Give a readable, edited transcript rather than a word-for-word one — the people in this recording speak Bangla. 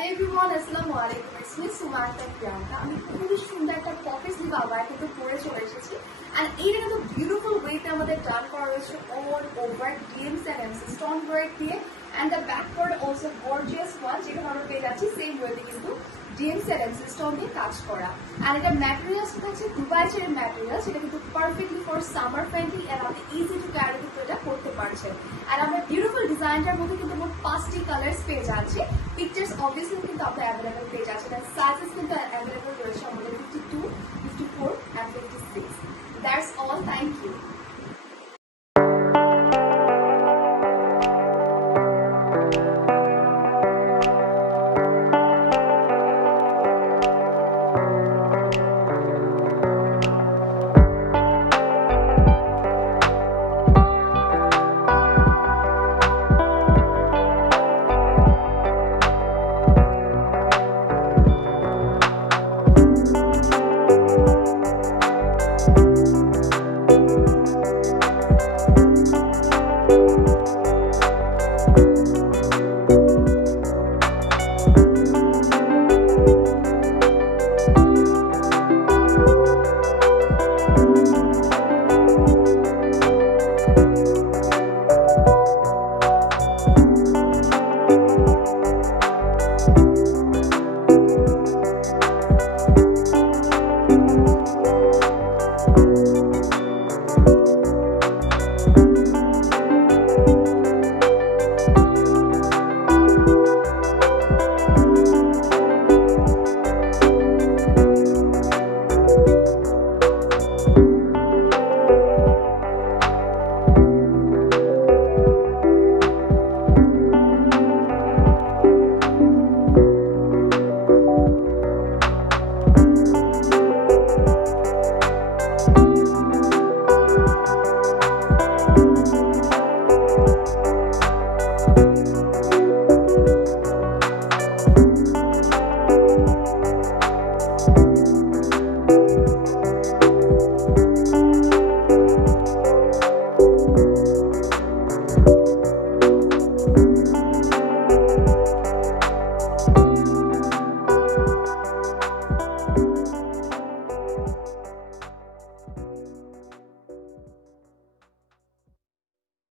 Hi everyone, আসসালামু আলাইকুম। It's me Sumanta Priyanka. আমি খুবই সুন্দর একটা পপি স্লিভ আবায়া কিন্তু পরে চলে এসেছি। And এইটা কিন্তু বিউটিফুল ওয়েতে আমাদের ডান করা রয়েছে all over DMs and MC stone work দিয়ে, and the back part also gorgeous one যেটা আমরা পেয়ে যাচ্ছি সেম ওয়েতে কিন্তু DMs and MC স্টোন দিয়ে কাজ করা। And এটা ম্যাটেরিয়ালস থাকছে দুবাই চেরি ম্যাটেরিয়ালস, এটা কিন্তু perfectly for summer friendly and আপনি ইজি টু ক্যারি কিন্তু এটা করতে পারছেন। আর আমরা বিউটিফুল ডিজাইনটার মধ্যে কিন্তু মোট 5টি কালার্স পেয়ে যাচ্ছি। পিকচার্স অবভিয়াসলি কিন্তু আপনি অ্যাভেলেবল পেয়ে যাচ্ছেন, আর সাইজেস কিন্তু অ্যাভেলেবল রয়েছে আমাদের 52, 54 and 56. That's all. Thank you.